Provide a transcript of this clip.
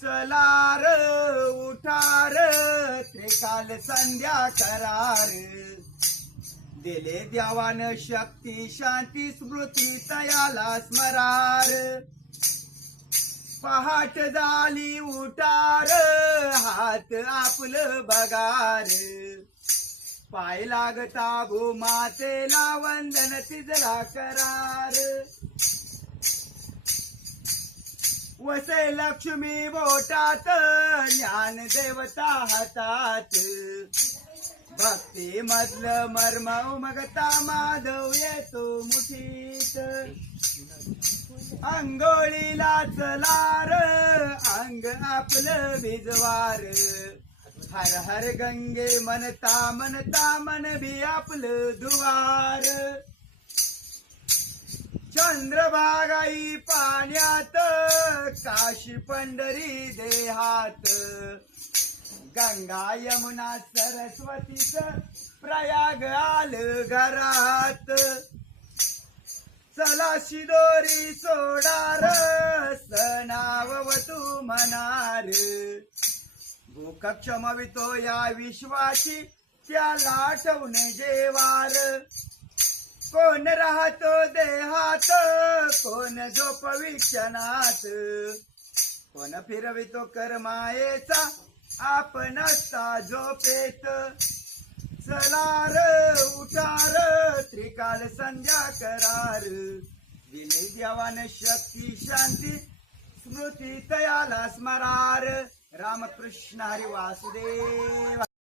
चलार उठार त्रिकाल संध्या करार दिले देवान शक्ती शांती स्मृती तयाला स्मरार पहाट झाली उठार हात आपलं बगार पाय लागता भूमातेला वंदन तिजला करार वसे लक्ष्मी बोटात ज्ञान देवता हातात भक्ती मधलं मर्म उमगता माधव येतो मुठीत अंघोळीला चलार अंग आपलं भिजवार हर हर गंगे म्हणता म्हणता मन भी आपलं दुवार चंद्रभागाई पाण्यात काशी पंढरी देहात गंगा यमुना सरस्वतीच प्रयाग आलं घरात चला शिदोरी सोडार सणावतू मनार भूक क्षमवितो या विश्वाची त्याला आठवण जेवार कोण राहतो देहात कोण झोपवी क्षणात कोण फिरवितो करमायेचा आपण असता झोपेत चलार उठार त्रिकाल संध्या करार दिले देवान शक्ती शांती स्मृती तयाला स्मरार रामकृष्ण हरी वासुदेव।